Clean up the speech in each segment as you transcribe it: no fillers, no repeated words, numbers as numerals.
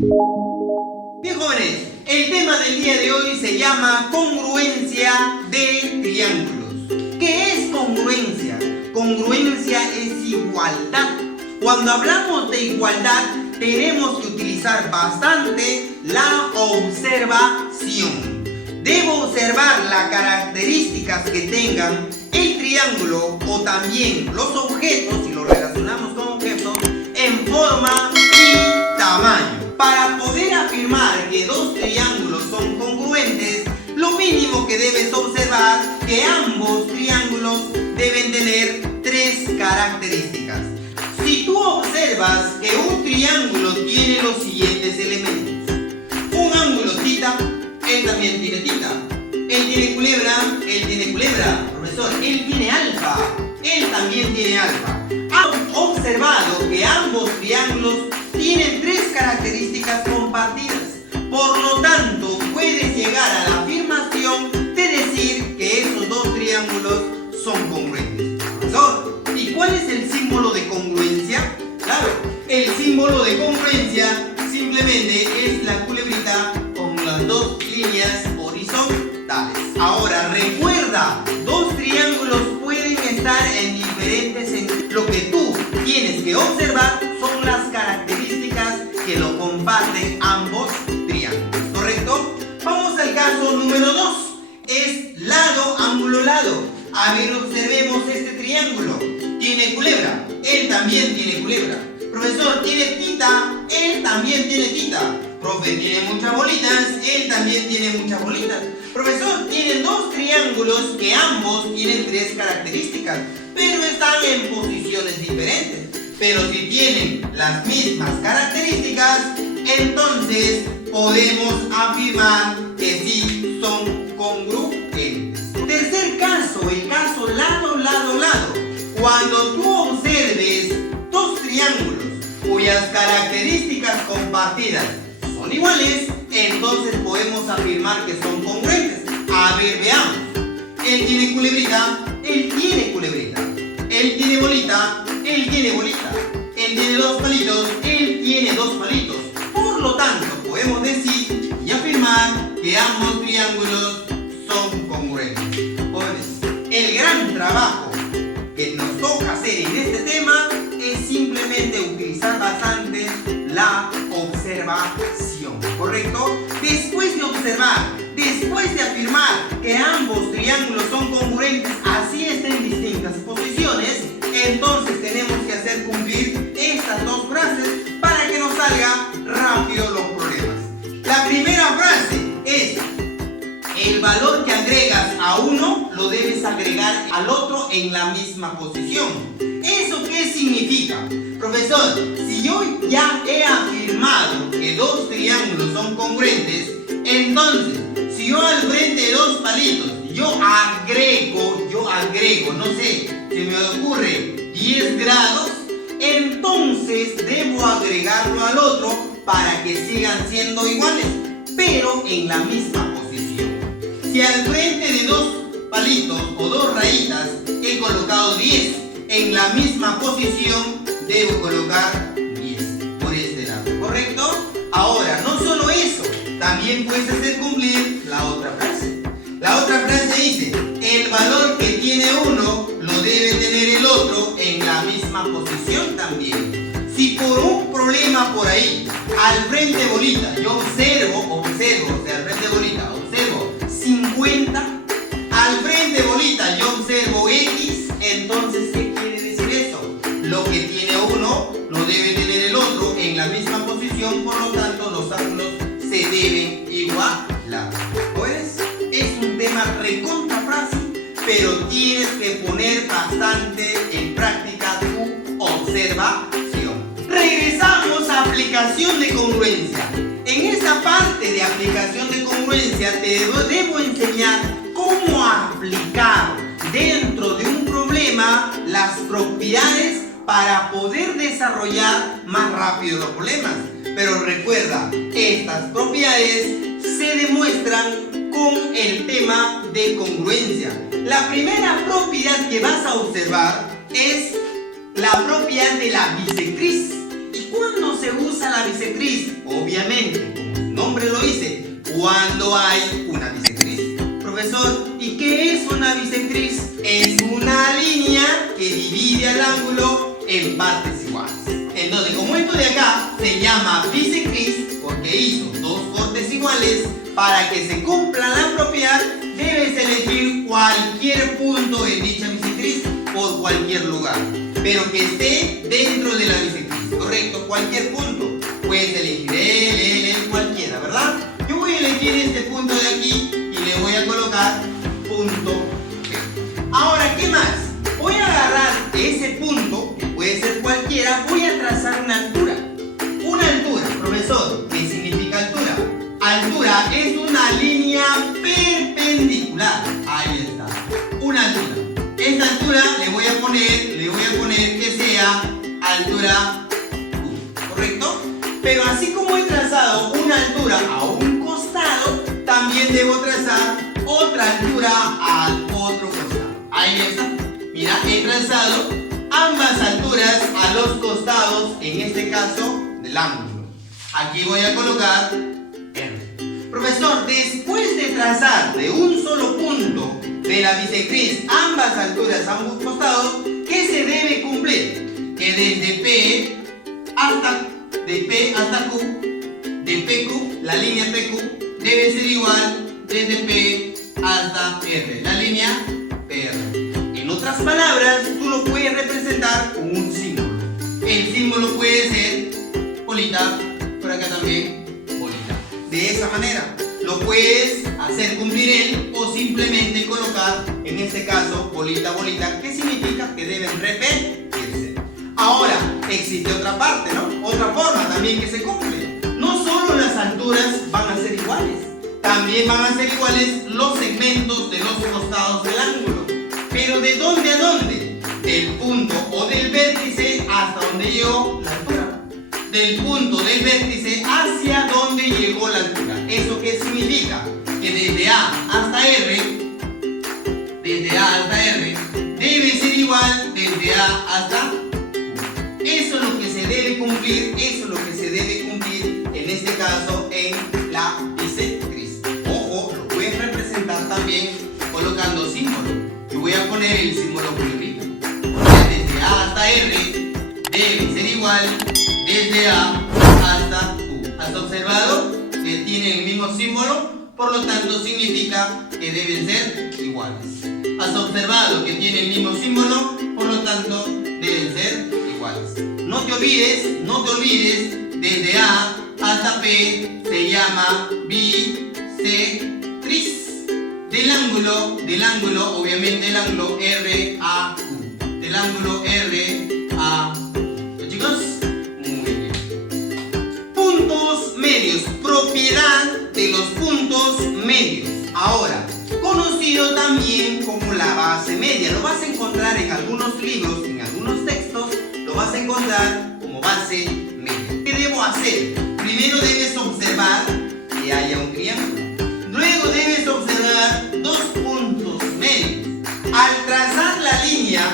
Bien, jóvenes, el tema del día de hoy se llama congruencia de triángulos. ¿Qué es congruencia? Congruencia es igualdad. Cuando hablamos de igualdad, tenemos que utilizar bastante la observación. Debo observar las características que tengan el triángulo o también los objetos, si lo relacionamos con objetos, en forma y tamaño. Para poder afirmar que dos triángulos son congruentes, lo mínimo que debes observar es que ambos triángulos deben tener tres características. Si tú observas que un triángulo tiene los siguientes elementos: un ángulo θ, él también tiene θ. Él tiene culebra, profesor. Él tiene alfa, él también tiene alfa. Han observado que ambos triángulos tienen tres características compartidas. Por lo tanto, puedes llegar a la afirmación de decir que esos dos triángulos son congruentes. Profesor, ¿y cuál es el símbolo de congruencia? Claro, el símbolo de congruencia simplemente es la culebrita con las dos líneas horizontales. Ahora, recuerda, dos triángulos pueden estar en diferentes sentidos. Lo que tú tienes que observar son las características que lo comparten ambos triángulos, ¿correcto? Vamos al caso número 2. Es lado, ángulo, lado. A ver, observemos este triángulo. Tiene culebra, él también tiene culebra. Profesor, tiene θ, él también tiene θ. Profe, tiene muchas bolitas, él también tiene muchas bolitas. Profesor, tienen dos triángulos que ambos tienen tres características, pero están en posiciones diferentes. Pero si tienen las mismas características, entonces podemos afirmar que sí son congruentes. Tercer caso, el caso lado, lado, lado. Cuando tú observes dos triángulos cuyas características compartidas son iguales, entonces podemos afirmar que son congruentes. A ver, veamos. Él tiene culebrita, él tiene culebrita. Él tiene bolita, él tiene bolita. Él tiene dos palitos, él tiene dos palitos. Por lo tanto, podemos decir y afirmar que ambos triángulos son congruentes. Jóvenes, el gran trabajo que nos toca hacer en este tema es simplemente utilizar bastante la observación, ¿correcto? Después de observar, después de afirmar que ambos triángulos son congruentes, así estén en distintas posiciones, entonces tenemos que hacer cumplir estas dos frases para que nos salga rápido los problemas. La primera frase es: el valor que agregas a uno lo debes agregar al otro en la misma posición. ¿Eso qué significa? Profesor, si yo ya he afirmado que dos triángulos son congruentes, entonces, si yo al frente de dos palitos, yo agrego, no sé, se me ocurre 10 grados, entonces debo agregarlo al otro para que sigan siendo iguales, pero en la misma posición. Si al frente de dos palitos o dos rayitas he colocado 10, en la misma posición debo colocar 10 por este lado, ¿correcto? Ahora, no solo eso, también puedes hacer cumplir la otra frase. La otra frase dice: el valor que tiene uno lo debe tener el otro en la misma posición también. Si por un problema por ahí, al frente bolita, yo observo, o sea, al frente bolita, observo 50, al frente bolita yo observo X, entonces ¿qué quiere decir eso? Lo que tiene uno lo debe tener el otro en la misma posición, por lo tanto los ángulos se deben igualar. Pues es un tema recontra fácil, pero tienes que poner bastante en práctica tu observación. Regresamos a aplicación de congruencia. En esta parte de aplicación de congruencia te debo enseñar cómo aplicar dentro de un problema las propiedades para poder desarrollar más rápido los problemas. Pero recuerda, estas propiedades se demuestran con el tema de congruencia. La primera propiedad que vas a observar es la propiedad de la bisectriz. ¿Y cuándo se usa usa la bisectriz? Obviamente, como su nombre lo dice, cuando hay una bisectriz. Profesor, ¿y qué es una bisectriz? Es una línea que divide al ángulo en partes iguales. Entonces, como esto de acá se llama bisectriz porque hizo dos cortes iguales, para que se cumpla la propiedad debes elegir cualquier punto de dicha bisectriz por cualquier lugar, pero que esté dentro de la bisectriz, ¿correcto? Cualquier punto. Puedes elegir cualquiera, ¿verdad? Yo voy a elegir este punto de aquí y le voy a colocar punto P. Ahora, ¿qué más? Voy a agarrar ese punto, que puede ser cualquiera, voy a trazar una altura. Una altura, profesor, ¿qué significa altura? Altura es una línea perpendicular. Ahí está. Una altura. Esta altura le voy a poner que sea altura Q, ¿correcto? Pero así como he trazado una altura a un costado, también debo trazar otra altura al otro costado. Ahí está. Mira, he trazado ambas alturas a los costados, en este caso del ángulo. Aquí voy a colocar R. Profesor, después de trazar de un solo punto de la bisectriz ambas alturas a ambos costados, ¿qué se debe cumplir? Que desde P hasta Q, de PQ, la línea PQ, debe ser igual desde P hasta R, la línea PR. En otras palabras, tú lo puedes representar con un símbolo. El símbolo puede ser bolita, por acá también bolita. De esa manera lo puedes hacer cumplir él o simplemente colocar, en este caso, bolita, bolita, que significa que deben repetirse. Ahora, existe otra parte, ¿no? Otra forma también que se cumple. No solo las alturas van a ser iguales, también van a ser iguales los segmentos de los costados del ángulo. Pero ¿de dónde a dónde? Del punto o del vértice hasta donde llegó la altura. Del punto del vértice hacia donde llegó la altura. ¿Eso qué significa? Que desde A hasta R, debe ser igual desde A hasta Q. Eso es lo que se debe cumplir, en este caso en la bisectriz. Ojo, lo puedes representar también colocando símbolos. Yo voy a poner el símbolo bolita. Desde A hasta R debe ser igual desde A hasta Q. ¿Has observado que tienen el mismo símbolo? Por lo tanto significa que deben ser iguales. ¿Has observado que tienen el mismo símbolo? Por lo tanto deben ser iguales. No te olvides, desde A hasta P se llama bisectriz. Del ángulo, obviamente el ángulo RAQ. Del ángulo RAQ. ¿Lo chicos? Muy bien. Puntos medios. Propiedad de los puntos medios. Ahora, conocido también como la base media. Lo vas a encontrar en algunos libros, en algunos textos, lo vas a encontrar como base media. ¿Qué debo hacer? Primero debes observar que haya un triángulo. Luego debes observar dos puntos medios. Al trazar la línea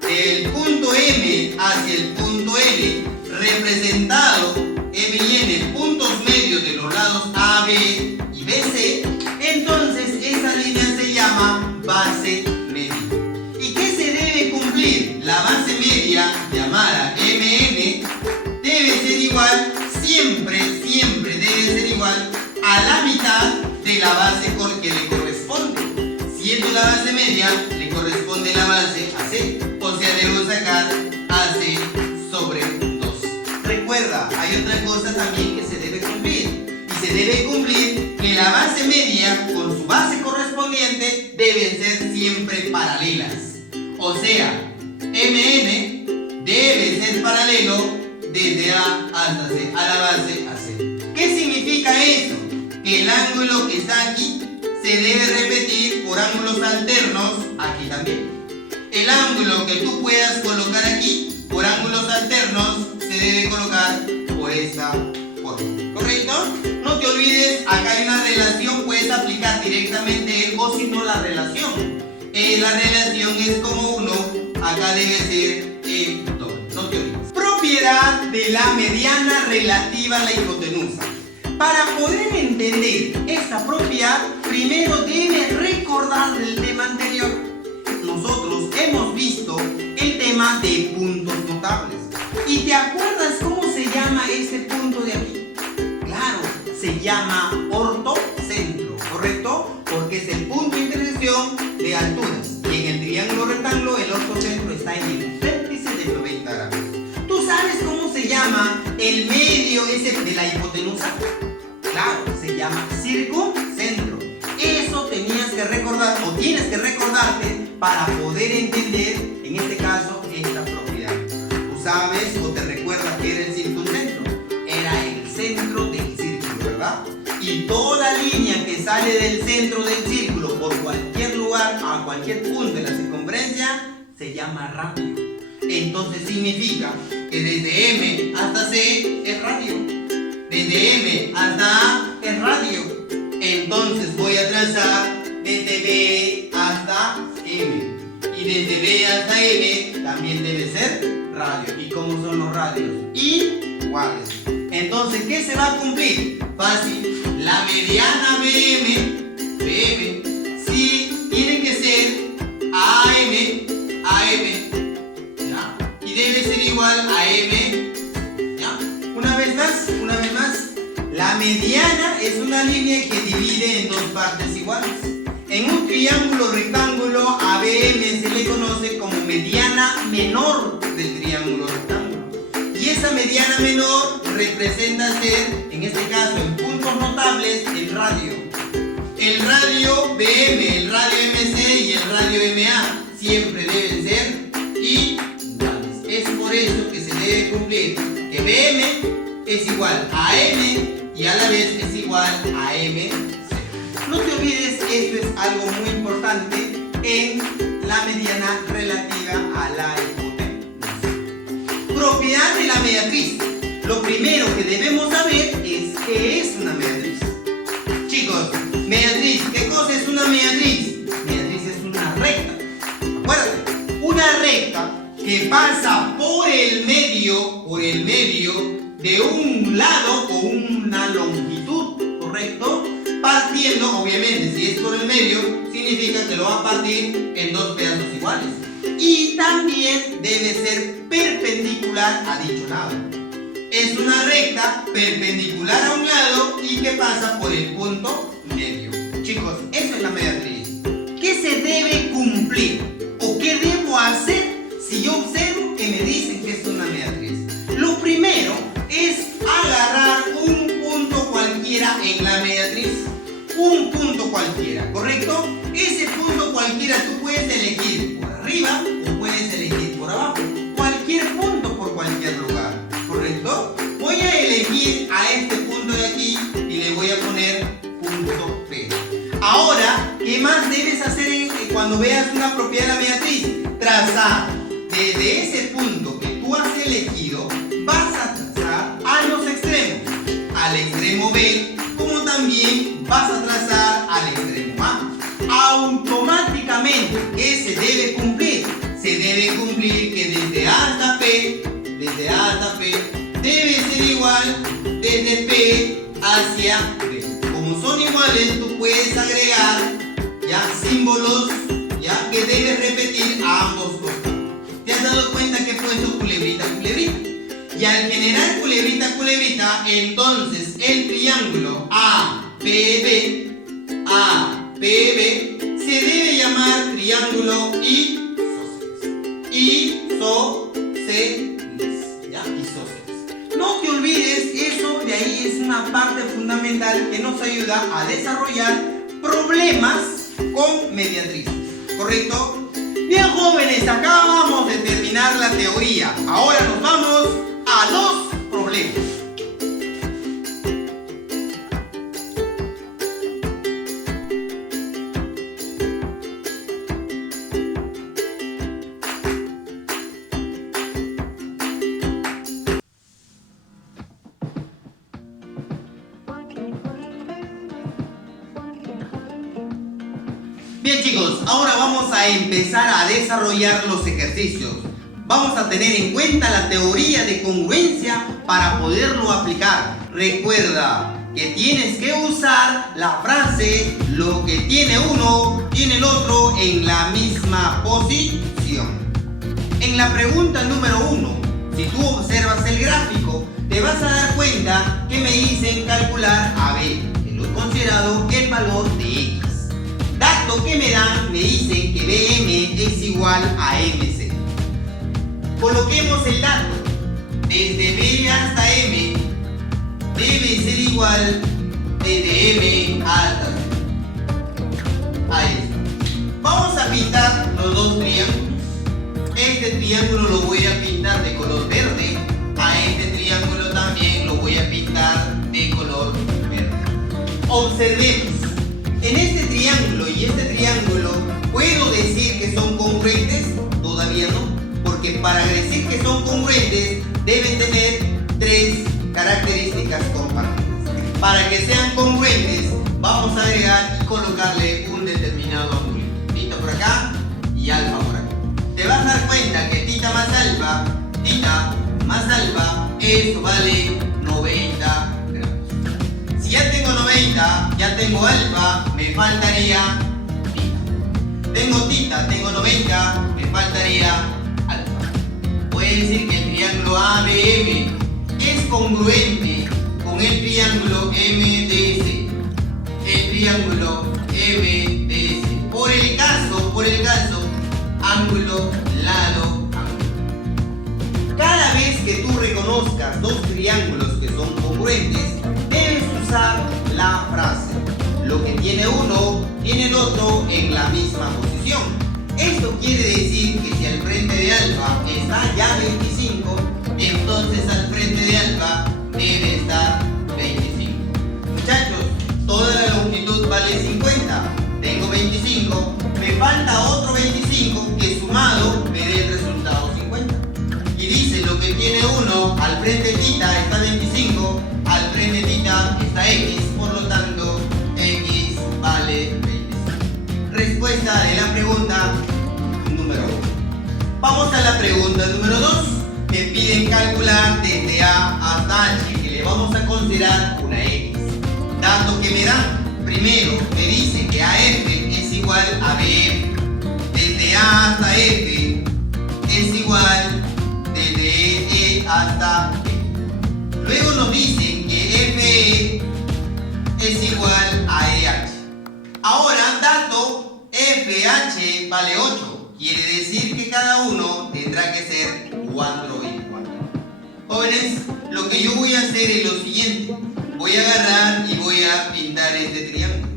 del punto M hacia el punto N, representado M y N, puntos medios de los lados AB y BC, entonces esa línea se llama base media. ¿Y qué se debe cumplir? La base media, llamada MN, debe ser igual, siempre debe ser igual a la mitad de la base que le corresponde. Siendo la base media, le corresponde la base AC, o sea, debo sacar AC sobre 2. Recuerda, hay otra cosa también que se debe cumplir, y se debe cumplir que la base media con su base correspondiente deben ser siempre paralelas. O sea, MN debe ser paralelo desde A hasta C, a la base AC. ¿Qué significa eso? Que el ángulo que está aquí se debe repetir por ángulos alternos aquí también. El ángulo que tú puedas colocar aquí por ángulos alternos se debe colocar por esta forma. ¿Correcto? No te olvides, acá hay una relación, puedes aplicar directamente o si no la relación. La relación es como 1, acá debe ser 2. No te olvides. Propiedad de la mediana relativa a la hipotenusa. Para poder entender esta propiedad, primero debes recordar el tema anterior. Nosotros hemos visto el tema de puntos notables. ¿Y te acuerdas cómo se llama ese punto de aquí? Claro, se llama ortocentro, ¿correcto? Porque es el punto de intersección de alturas. Y en el triángulo rectángulo el ortocentro está en el vértice de 90 grados. ¿Tú sabes cómo se llama el medio ese de la hipotenusa? Claro, se llama circuncentro. Eso tenías que recordar o tienes que recordarte para poder entender, en este caso, esta propiedad. ¿Tú sabes o te recuerdas qué era el circuncentro? Era el centro del círculo, ¿verdad? Y toda línea que sale del centro del círculo por cualquier lugar, a cualquier punto de la circunferencia, se llama radio. Entonces significa que desde M hasta C es radio. Desde M hasta A es radio. Entonces voy a trazar desde B hasta M. Y desde B hasta M también debe ser radio. ¿Y cómo son los radios? Iguales. Entonces, ¿qué se va a cumplir? Fácil. La mediana BM, sí, tiene que ser AM, ¿ya? Y debe ser igual a M, ¿ya? Una vez más, la mediana es una línea que divide en dos partes iguales. En un triángulo rectángulo, a BM se le conoce como mediana menor del triángulo rectángulo. Y esa mediana menor representa ser, en este caso, en puntos notables, el radio. El radio BM, el radio MC y el radio MA siempre deben ser iguales. Es por eso que se debe cumplir que BM es igual a M y a la vez es igual a MC. No te olvides, esto es algo muy importante en la mediana relativa a la hipotenusa. Propiedad de la mediatriz. Lo primero que debemos saber es qué es una mediatriz. Chicos, mediatriz, ¿qué cosa es una mediatriz? Mediatriz es una recta. Acuérdate, una recta que pasa por el medio de un lado o una longitud, ¿correcto? Partiendo, obviamente, si es por el medio, significa que lo va a partir en dos pedazos iguales. Y también debe ser perpendicular a dicho lado. Es una recta perpendicular a un lado y que pasa por el punto medio. Chicos, eso es la mediatriz. ¿Qué se debe cumplir? ¿O qué debo hacer si yo observo que me dicen que es una mediatriz? Lo primero es agarrar un punto cualquiera en la mediatriz. Un punto cualquiera, ¿correcto? Ese punto cualquiera tú puedes elegir por arriba o puedes elegir por abajo. Cualquier punto por cualquier lugar, ¿correcto? Voy a elegir a este punto de aquí y le voy a poner punto P. Ahora, ¿qué más debes hacer cuando veas una propiedad de la mediatriz? Trazar desde ese punto que tú has elegido, vas a trazar a los extremos, al extremo B, como también vas a trazar al extremo A. Automáticamente, ¿qué se debe cumplir? Se debe cumplir que desde A hasta P, debe ser igual desde P hacia P. Como son iguales, tú puedes agregar ya símbolos ya que debes repetir a ambos costados. ¿Te has dado cuenta que he puesto culebrita, culebrita? Y al generar culebrita, culebrita, entonces el triángulo APB se debe llamar triángulo isósceles. ¿Ya? Isósceles. No te olvides, eso de ahí es una parte fundamental que nos ayuda a desarrollar problemas con mediatrices. ¿Correcto? Bien, jóvenes, acabamos de terminar la teoría. Ahora nos vamos a los problemas. Bien, chicos, ahora vamos a empezar a desarrollar los ejercicios. vamos a tener en cuenta la teoría de congruencia para poderlo aplicar. Recuerda que tienes que usar la frase lo que tiene uno, tiene el otro en la misma posición. En la pregunta número 1, si tú observas el gráfico, te vas a dar cuenta que me dicen calcular AB, en lo considerado el valor de X. Dato que me dan, me dicen que BM es igual a MC. Coloquemos el dato. Desde B hasta M debe ser igual desde M hasta C. Ahí está. Vamos a pintar los dos triángulos. Este triángulo lo voy a pintar de color verde. A este triángulo también lo voy a pintar de color verde. Observemos. En este triángulo y este triángulo, ¿puedo decir que son congruentes? Todavía no, porque para decir que son congruentes deben tener 3 características compartidas. Para que sean congruentes, vamos a agregar y colocarle un determinado ángulo. Tita por acá y alfa por acá. Te vas a dar cuenta que tita más alfa, eso vale 90 grados. Si ya tengo 90, ya tengo alfa, me faltaría tita. Tengo tita, tengo 90, me faltaría alfa. Puede decir que el triángulo ABM es congruente con el triángulo MDC. El triángulo MDC. Por el caso, ángulo, lado, ángulo. Cada vez que tú reconozcas dos triángulos que son congruentes, debes usar la frase lo que tiene uno, tiene el otro en la misma posición. Esto quiere decir que si al frente de alfa está ya 25, entonces al frente de alfa debe estar 25. Muchachos, toda la longitud vale 50. Tengo 25, me falta otro 25 que sumado me dé el resultado 50. Y dice lo que tiene uno, al frente tita está 25, al frente tita está X, por lo tanto X vale 25. Respuesta de la pregunta número 1. Vamos a la pregunta número 2. Me piden calcular desde A hasta H, que le vamos a considerar una X. Dato que me dan. Primero, me dice que AF es igual a BF. Desde A hasta F es igual desde E hasta E. Luego nos dicen que FE es igual a EH. Ahora, dato FH vale 8. Quiere decir que cada uno tendrá que ser 4 y 4. Jóvenes, lo que yo voy a hacer es lo siguiente. Voy a agarrar y voy a pintar este triángulo.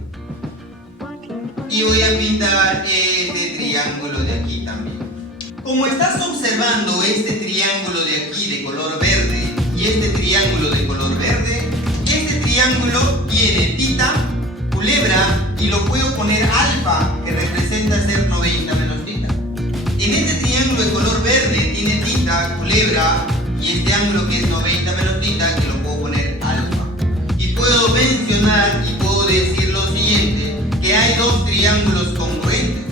Y voy a pintar este triángulo de aquí también. Como estás observando este triángulo de aquí de color verde y este triángulo de color verde, este triángulo tiene tita, culebra y lo puedo poner alfa, que representa ser 90 menos tita. En este triángulo de color verde tiene tita, culebra y este ángulo que es 90 menos tita, que lo puedo poner alfa. Y puedo mencionar y puedo decir lo siguiente, que hay dos triángulos congruentes.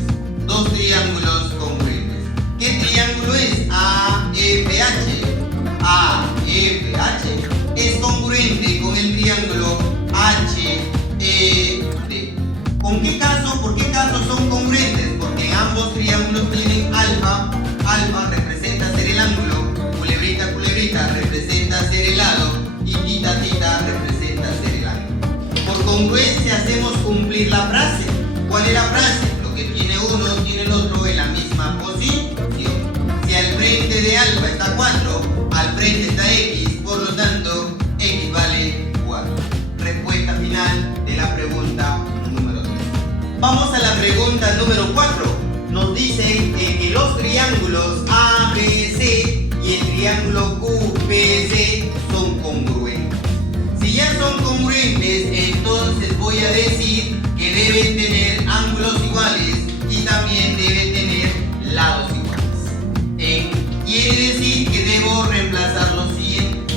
Dos triángulos congruentes. ¿Qué triángulo es? AFH. AFH es congruente con el triángulo HED. ¿Con qué caso? ¿Por qué caso son congruentes? Porque ambos triángulos tienen alfa. Alfa representa ser el ángulo. Culebrita, culebrita representa ser el lado. Y tita, tita representa ser el ángulo. Por congruencia hacemos cumplir la frase. ¿Cuál es la frase? Lo que tiene uno, tiene el otro en la misma posición. Si al frente de alfa está 4, al frente está X, por lo tanto, X vale 4. Respuesta final de la pregunta número 3. Vamos a la pregunta número 4. Nos dice que los triángulos ABC y el triángulo QPC son congruentes. Si ya son congruentes, entonces voy a decir que deben tener ángulos iguales y también deben tener lados iguales. Quiere decir que debo reemplazar lo siguiente.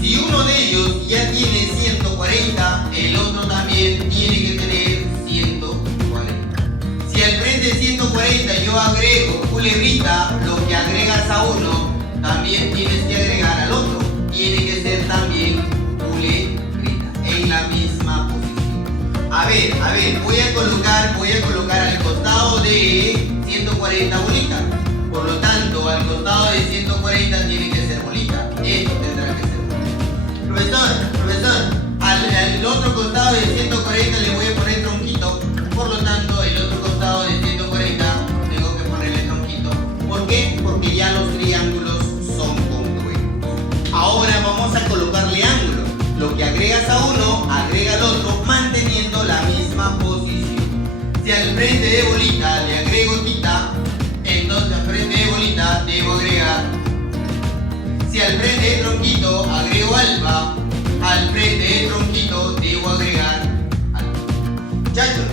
Si uno de ellos ya tiene 140, el otro también tiene que tener 140. Si al frente de 140 yo agrego culebrita, lo que agrega también tienes que agregar al otro. Tiene que ser también culebrita, en la misma posición. A ver, voy a colocar al costado de 140 bolitas. Por lo tanto, al costado de 140 tiene que ser bolita. Esto tendrá que ser bolita. Profesor, al otro costado de 140 le voy a poner tronquito. Por lo tanto, el otro costado de 140 tengo que ponerle tronquito. ¿Por qué? Porque ya los triángulos son congruentes. Ahora vamos a colocarle ángulo. Lo que agregas a uno, agrega al otro, manteniendo la misma posición. Si al frente de bolita le agrego tita, entonces al frente de bolita debo agregar. Si al frente de tronquito agrego alfa, al frente de tronquito debo agregar alfa. Muchachos,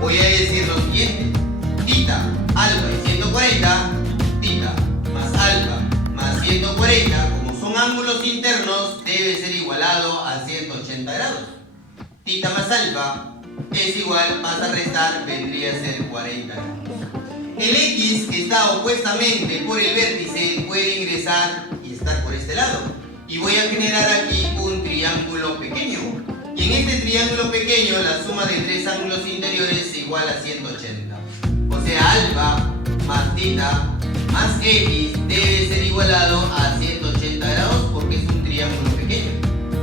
voy a decir lo siguiente. Tita, alfa y 140, tita más alfa más 140, como son ángulos internos, debe ser igualado a 180 grados. Tita más alfa es igual, vas a restar, vendría a ser 40 grados. El X que está opuestamente por el vértice puede ingresar y estar por este lado. Y voy a generar aquí un triángulo pequeño. Y en este triángulo pequeño la suma de tres ángulos interiores es igual a 180. O sea, alfa más tita más X debe ser igualado a 180 grados porque es un triángulo pequeño.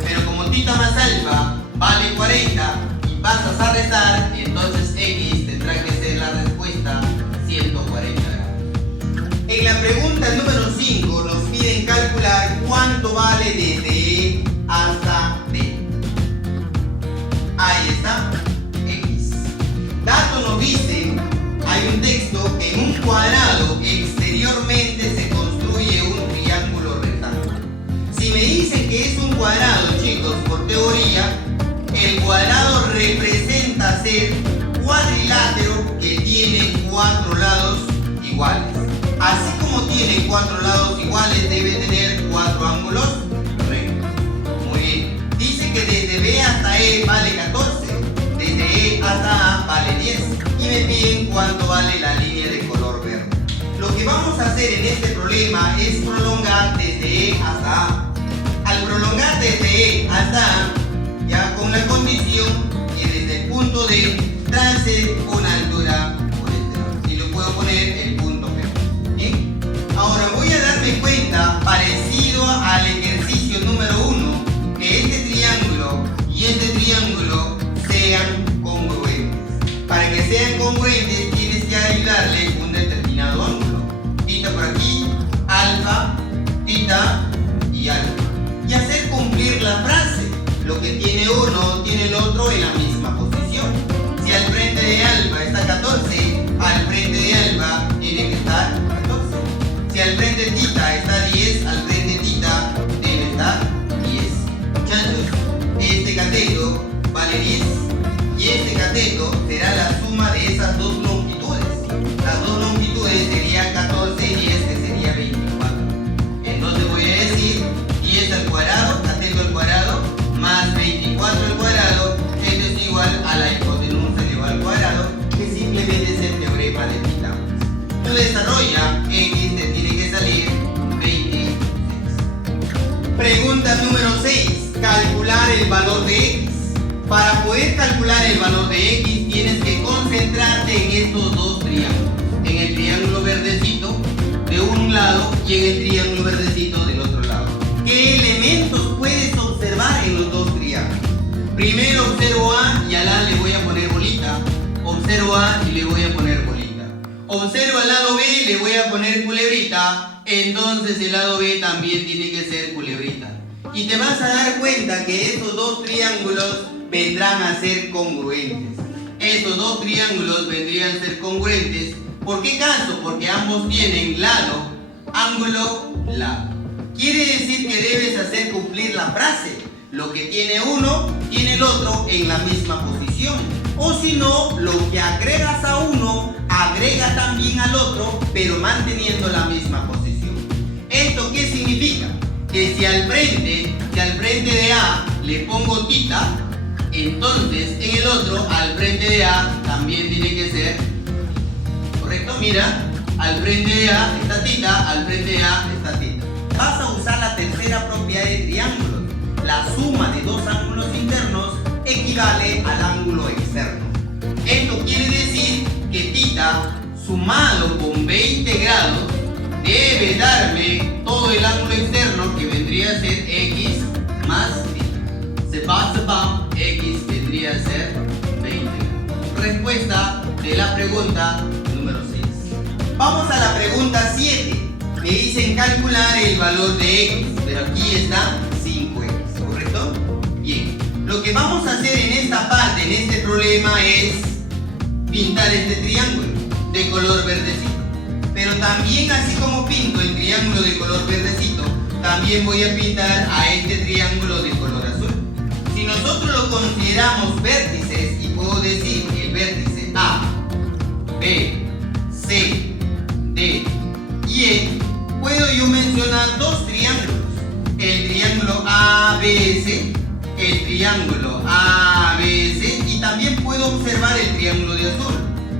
Pero como tita más alfa vale 40 y pasas a restar, entonces X tendrá que ser la respuesta 140 grados. En la pregunta número 5 nos piden calcular cuánto vale desde E hasta D. Ahí está, X. Dato nos dice, hay un texto, en un cuadrado exteriormente se construye un triángulo rectángulo. Si me dicen que es un cuadrado, chicos, por teoría, el cuadrado representa ser cuadrilátero que tiene 4 lados iguales. Así como tiene 4 lados iguales, debe tener 4 ángulos rectos. Muy bien. Dice que desde B hasta E vale 14, desde E hasta A vale 10. Y me piden cuánto vale la línea de color verde. Lo que vamos a hacer en este problema es prolongar desde E hasta A. Al prolongar desde E hasta A, ya con la condición que desde el punto D trance una altura por este lado. Y lo puedo poner el punto P. ¿Bien? Ahora voy a darme cuenta, parecido al ejercicio número 1, que este triángulo y este triángulo sean congruentes. Para que sean congruentes tienes que ayudarle un determinado ángulo. Tita por aquí, alfa, tita y alfa. Y hacer cumplir la frase. Lo que tiene uno, tiene el otro en la misma posición. Si al frente de alfa está 14, al frente de alfa tiene que estar 14. Si al frente de tita está 10, al frente de tita debe estar 10. Muchachos, este cateto vale 10 y este cateto será la suma de esas dos longitudes. Las dos longitudes serían 14 y 10, que sería 24. Entonces voy a decir 10 al cuadrado, cateto al cuadrado, más 24 al cuadrado, esto es igual a la hipotenusa elevada al cuadrado, que simplemente es el teorema de Pitágoras. Tú desarrolla, X te tiene que salir 26. Pregunta número 6. Calcular el valor de X. Para poder calcular el valor de X tienes que concentrarte en estos dos triángulos. En el triángulo verdecito de un lado y en el triángulo verdecito del otro lado. ¿Qué elementos puedes observar en los dos triángulos? Primero observo A y al A le voy a poner bolita. Observo A y le voy a poner bolita. Observo al lado B y le voy a poner culebrita. Entonces el lado B también tiene que ser culebrita. Y te vas a dar cuenta que estos dos triángulos vendrán a ser congruentes. Estos dos triángulos vendrían a ser congruentes. ¿Por qué caso? Porque ambos tienen lado, ángulo, lado. Quiere decir que debes hacer cumplir la frase. Lo que tiene uno, tiene el otro en la misma posición. O si no, lo que agregas a uno, agrega también al otro, pero manteniendo la misma posición. ¿Esto qué significa? Que si al frente de A le pongo tita, entonces en el otro, al frente de A, también tiene que ser, ¿correcto? Mira, al frente de A está tita, al frente de A está tita. vas a usar la tercera propiedad de triángulos. La suma de dos ángulos internos equivale al ángulo externo. Esto quiere decir que θ sumado con 20 grados debe darme todo el ángulo externo, que vendría a ser x más θ. Se va, x vendría a ser 20 grados. Respuesta de la pregunta número 6. Vamos a la pregunta 7. Me dicen calcular el valor de x, pero aquí está 5x, ¿correcto? Bien, lo que vamos a hacer en esta parte, en este problema, es pintar este triángulo de color verdecito. Pero también, así como pinto el triángulo de color verdecito, también voy a pintar a este triángulo de color azul. Si nosotros lo consideramos vértices, y puedo decir el vértice A, B, C, D y E, puedo yo mencionar dos triángulos. El triángulo ABC, el triángulo ABC, y también puedo observar el triángulo de azul,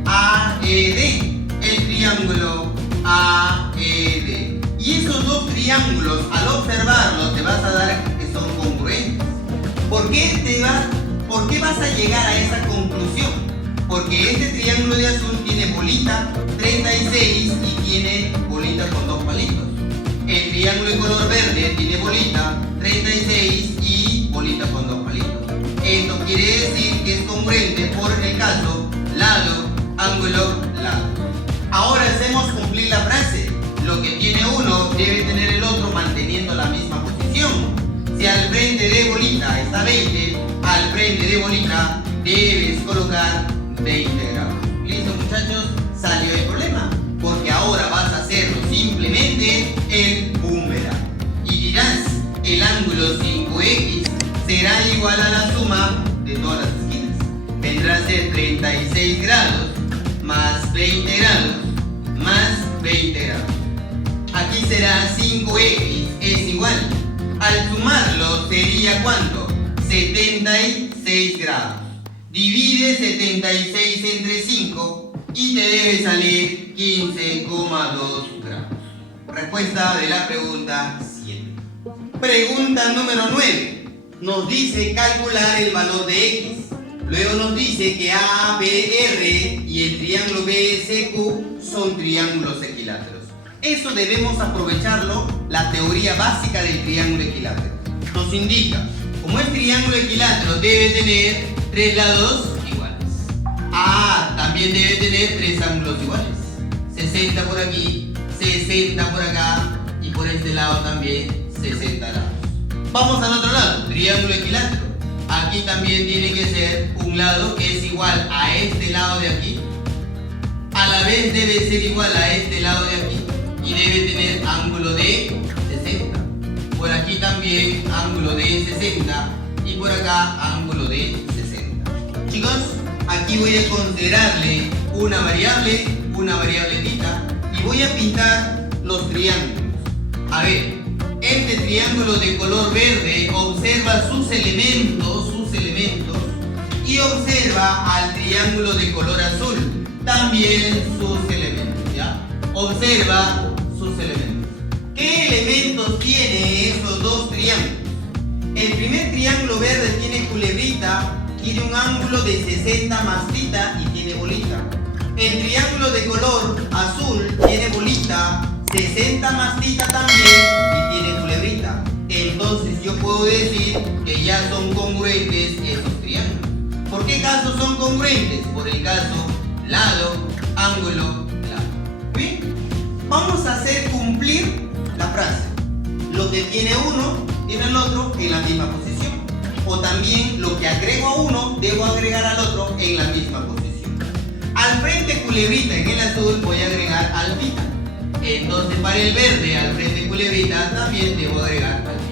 AED, el triángulo AED. Y esos dos triángulos, al observarlos, te vas a dar que son congruentes. ¿Por qué vas a llegar a esa conclusión? Porque este triángulo de azul tiene bolita 36 y tiene bolita con dos palitos. El triángulo de color verde tiene bolita 36 y bolita con dos palitos. Esto quiere decir que es congruente por el caso lado, ángulo, lado. Ahora hacemos cumplir la frase. Lo que tiene uno debe tener el otro manteniendo la misma posición. Si al frente de bolita está 20, al frente de bolita debes colocar 20 grados. ¿Listo, muchachos? Salió el problema. Porque ahora vas a hacerlo simplemente el boomerang. Y dirás, el ángulo 5x será igual a la suma de todas las esquinas. Vendrá a ser 36 grados más 20 grados más 20 grados. Aquí será 5x es igual. Al sumarlo sería ¿cuánto? 76 grados. Divide 76 entre 5 y te debe salir 15,2 grados. Respuesta de la pregunta 7. Pregunta número 9. Nos dice calcular el valor de x. Luego nos dice que ABR y el triángulo BSQ son triángulos equiláteros. Eso debemos aprovecharlo, la teoría básica del triángulo equilátero. Nos indica, como es triángulo equilátero, debe tener tres lados iguales. También debe tener tres ángulos iguales. 60 por aquí, 60 por acá y por este lado también 60 grados. Vamos al otro lado, triángulo equilátero. Aquí también tiene que ser un lado que es igual a este lado de aquí. A la vez debe ser igual a este lado de aquí. Y debe tener ángulo de 60. Por aquí también ángulo de 60. Y por acá ángulo de 60. Chicos, aquí voy a considerarle una variable θ. Y voy a pintar los triángulos. A ver, este triángulo de color verde observa sus elementos y observa al triángulo de color azul también sus elementos, ¿ya? Observa sus elementos. ¿Qué elementos tiene esos dos triángulos? El primer triángulo verde tiene culebrita, tiene un ángulo de 60 más θ y tiene bolita. El triángulo de color azul tiene bolita, 60 más θ también y tiene culebrita. Entonces yo puedo decir que ya son congruentes esos triángulos. ¿Por qué caso son congruentes? Por el caso lado, ángulo, lado. ¿Bien? Vamos a hacer cumplir la frase. Lo que tiene uno, tiene el otro en la misma posición. O también lo que agrego a uno, debo agregar al otro en la misma posición. Al frente culebrita en el azul voy a agregar alfita. Entonces para el verde, al frente culebrita, también debo agregar alfita.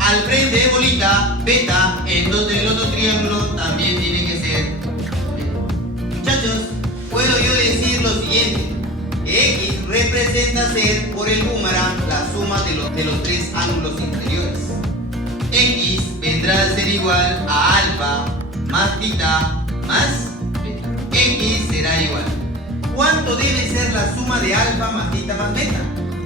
Al frente de bolita, beta, entonces el otro triángulo también tiene que ser beta. Muchachos, puedo yo decir lo siguiente. X representa ser por el boomerang la suma de los tres ángulos inferiores. X vendrá a ser igual a alfa más θ más beta. X será igual. ¿Cuánto debe ser la suma de alfa más θ más beta?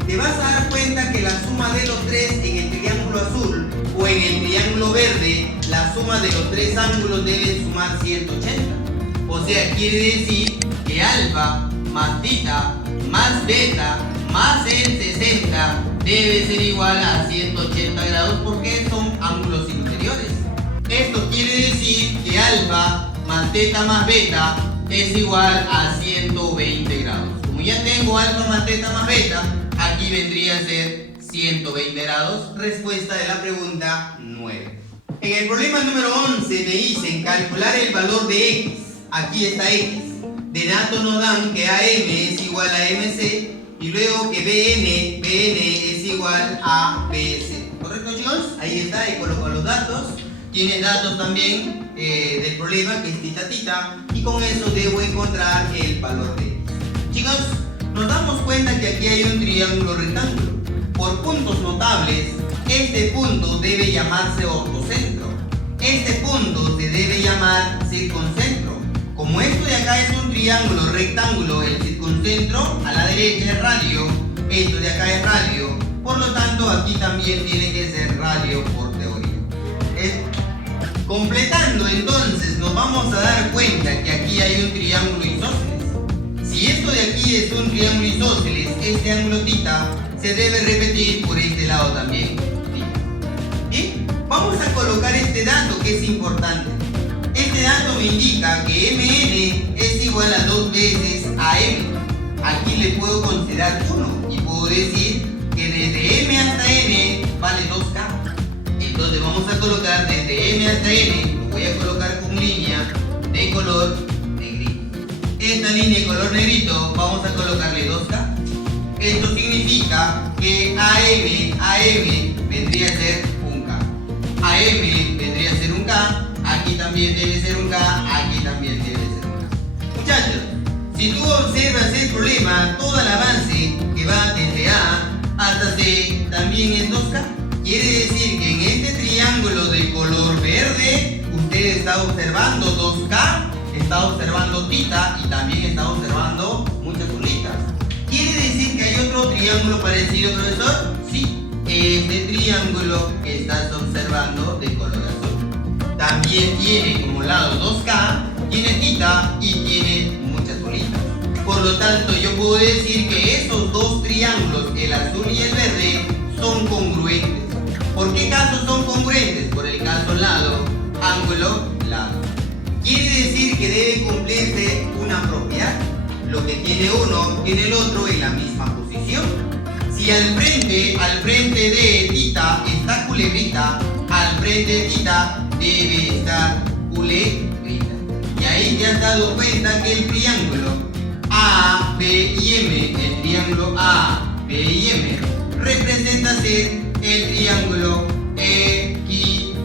te vas a dar cuenta que la suma de los tres en el triángulo azul o en el triángulo verde, la suma de los tres ángulos debe sumar 180. O sea, quiere decir que alfa más tita más beta más el 60 debe ser igual a 180 grados porque son ángulos inferiores. Esto quiere decir que alfa más teta más beta es igual a 120 grados. Como ya tengo alfa más teta más beta, aquí vendría a ser 120 grados. Respuesta de la pregunta 9. En el problema número 11 me dicen calcular el valor de x. Aquí está x. De datos nos dan que AM es igual a MC y luego que BN es igual a BC. ¿Correcto, chicos? Ahí está, ahí coloco los datos. Tiene datos también del problema que es tita, y con eso debo encontrar el valor de x. Chicos, nos damos cuenta que aquí hay un triángulo rectángulo. Por puntos notables, este punto debe llamarse ortocentro. Este punto se debe llamar circuncentro. Como esto de acá es un triángulo rectángulo, el circuncentro a la derecha es radio, esto de acá es radio, por lo tanto aquí también tiene que ser radio por teoría. Completando entonces nos vamos a dar cuenta que aquí hay un triángulo isósceles. Si esto de aquí es un triángulo isósceles, este ángulo tita se debe repetir por este lado también. ¿Sí? Vamos a colocar este dato que es importante. Este dato me indica que MN es igual a 2 veces AM. Aquí le puedo considerar 1 y puedo decir que desde M hasta N vale 2K. Entonces vamos a colocar desde M hasta N, lo voy a colocar con línea de color negrito. Esta línea de color negrito vamos a colocarle 2K. Esto significa que AM vendría a ser 1K. AM vendría a ser 1K. Aquí también debe ser un K, aquí también debe ser un K. Muchachos, si tú observas el problema, todo el avance que va desde A hasta C también es 2K. Quiere decir que en este triángulo de color verde, usted está observando 2K, está observando tita y también está observando muchas bolitas. ¿Quiere decir que hay otro triángulo parecido, profesor? Sí, este triángulo que estás observando de color azul también tiene como lado 2K, tiene tita y tiene muchas bolitas. Por lo tanto, yo puedo decir que esos dos triángulos, el azul y el verde, son congruentes. ¿Por qué caso son congruentes? Por el caso lado, ángulo, lado. Quiere decir que debe cumplirse una propiedad. Lo que tiene uno, tiene el otro en la misma posición. Si al frente de tita está culebrita, al frente de tita debe estar culebrita. Y ahí te has dado cuenta que el triángulo A, B y M, el triángulo A, B y M, representa ser el triángulo equilátero.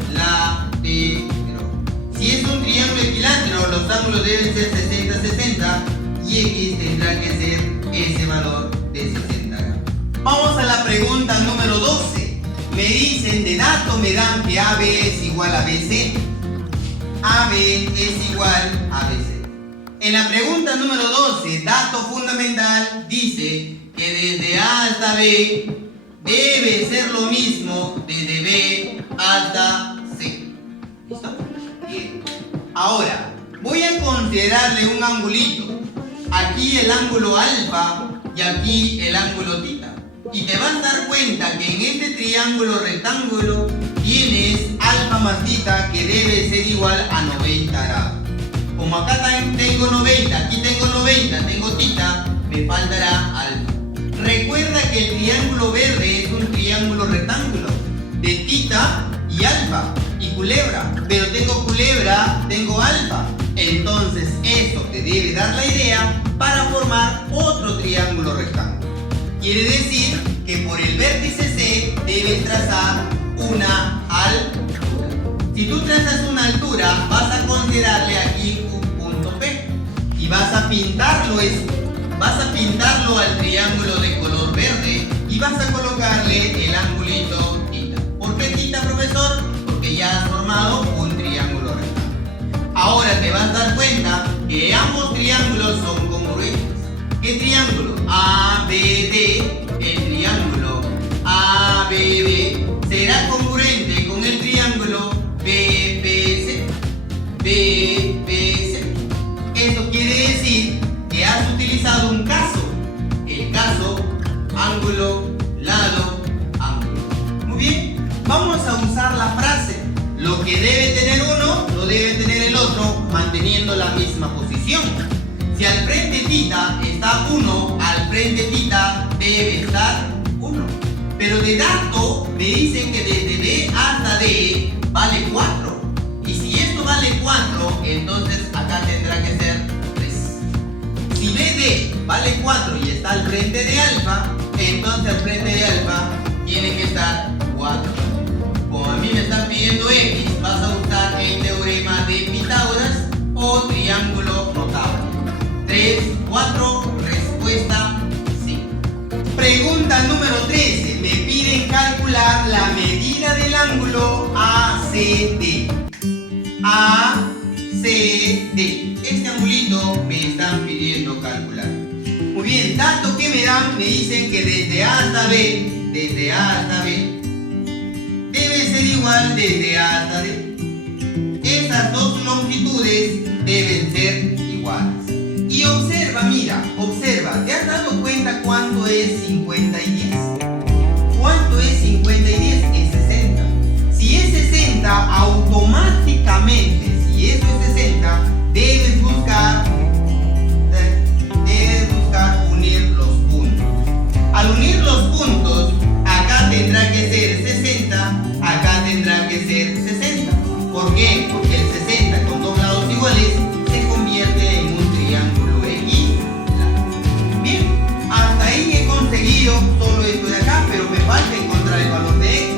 Si es un triángulo equilátero, los ángulos deben ser 60-60 y X tendrá que ser ese valor de 60 grados. Vamos a la pregunta número 12. Me dicen de dato, me dan que AB es igual a BC. AB es igual a BC. En la pregunta número 12, dato fundamental, dice que desde A hasta B debe ser lo mismo desde B hasta C. ¿Listo? Bien. Ahora, voy a considerarle un angulito. Aquí el ángulo alfa y aquí el ángulo tita. Y te vas a dar cuenta que en este triángulo rectángulo tienes alfa más tita que debe ser igual a 90 grados. Como acá tengo 90, aquí tengo 90, tengo tita, me faltará alfa. Recuerda que el triángulo verde es un triángulo rectángulo de tita y alfa y culebra, pero tengo culebra, tengo alfa. Entonces esto te debe dar la idea para formar otro triángulo rectángulo. Quiere decir que por el vértice C debes trazar una altura. Si tú trazas una altura, vas a considerarle aquí un punto P y vas a pintarlo al triángulo de color verde y vas a colocarle el angulito tita. ¿Por qué tita, profesor? Porque ya has formado un triángulo rectángulo. Ahora te vas a dar cuenta que ambos triángulos son congruentes. ¿Qué triángulo? ABD, el triángulo vamos a usar la frase: lo que debe tener uno, lo debe tener el otro, manteniendo la misma posición. Si al frente tita está 1, al frente tita debe estar 1. Pero de dato me dicen que desde B hasta D vale 4. Y si esto vale 4, entonces acá tendrá que ser 3. Si BD vale 4 y está al frente de alfa, entonces al frente de alfa tiene que estar 4. Como a mí me están pidiendo X, vas a usar el teorema de Pitágoras o triángulo notable. 3, 4, respuesta 5. Pregunta número 13. Me piden calcular la medida del ángulo ACD. ACD. Este angulito me están pidiendo calcular. Muy bien, dato que me dan, me dicen que desde A hasta B, debe ser igual desde A hasta D. Estas dos longitudes deben ser iguales. Y observa, mira, observa, ¿te has dado cuenta cuánto es 50 y 10? ¿Cuánto es 50 y 10? Es 60. Si es 60, automáticamente, si esto es 60, debes buscar unir los puntos. Al unir los puntos, acá tendrá que ser 60, acá tendrá que ser 60. ¿Por qué? Porque el 60 con dos lados iguales se convierte en un triángulo equilátero. Bien, hasta ahí he conseguido solo esto de acá, pero me falta encontrar el valor de X.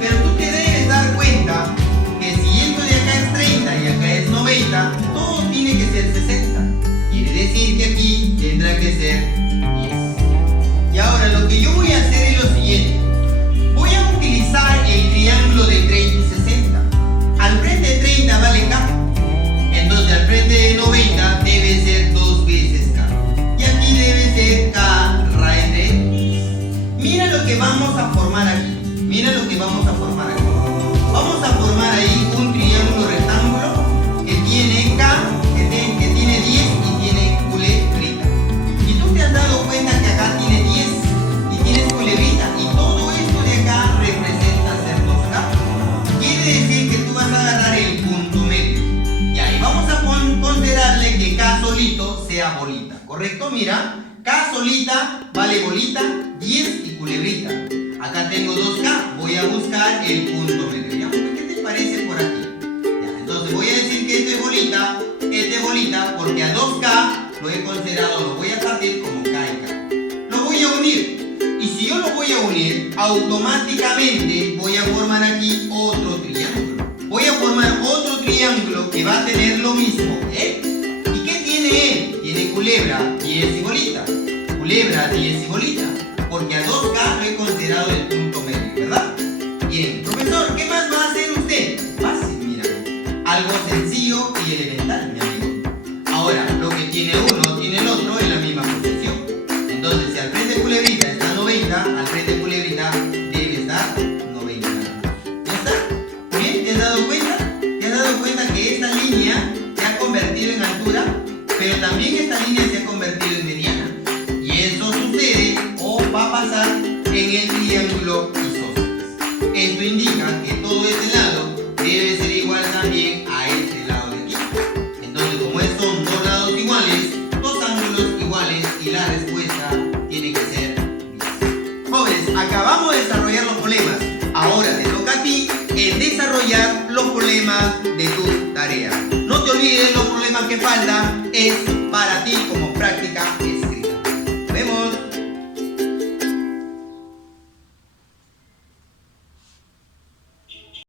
Pero tú te debes dar cuenta que si esto de acá es 30 y acá es 90, todo tiene que ser 60. Quiere decir que aquí tendrá que ser 10. Y ahora lo que yo voy a hacer es lo siguiente. Voy a utilizar el triángulo de 30 y 60. Al frente de 30 vale K. Entonces al frente de 90 debe ser 2 veces K. Y aquí debe ser K raíz de X. Mira lo que vamos a formar aquí. Mira lo que vamos a formar aquí. Vamos a formar ahí un triángulo rectángulo que tiene K, que tiene 10 y tiene culebrita. Y tú te has dado cuenta que acá tiene 10 y tienes culebrita. Y todo esto de acá representa ser 2K. Quiere decir que tú vas a agarrar el punto medio. Y ahí vamos a considerarle que K solito sea bolita. ¿Correcto? Mira, K solita vale bolita, 10 y culebrita. Acá tengo 2K, voy a buscar el punto medio. ¿Ya? ¿Qué te parece por aquí? Ya, entonces voy a decir que este es bolita, porque a 2K lo he considerado, lo voy a partir como K y K. Lo voy a unir. Y si yo lo voy a unir, automáticamente voy a formar aquí otro triángulo. Voy a formar otro triángulo que va a tener lo mismo, ¿eh? ¿Y qué tiene él? Tiene culebra, 10 y bolita. Culebra, 10 y bolita. Porque a 2K lo he considerado el punto medio, ¿verdad? Bien, profesor, ¿qué más va a hacer usted? Fácil, mira. Algo sencillo y elemental, mi amigo. Ahora, lo que tiene uno, tiene el otro en la misma posición. Entonces, si al frente de culebrita está 90, al frente de culebrita debe estar 90. ¿Ya está? ¿Bien? ¿Te has dado cuenta? ¿Te has dado cuenta que esta línea se ha convertido en altura? Pero también esta línea se ha convertido en mediana. Y eso sucede o va a pasar en el triángulo isósceles. Esto indica que todo este lado debe ser igual también a este lado de aquí. Entonces, como son dos lados iguales, dos ángulos iguales y la respuesta tiene que ser 10. Jóvenes, acabamos de desarrollar los problemas. Ahora te toca a ti el desarrollar los problemas de tu tarea. No te olvides, los problemas que faltan es para ti como práctica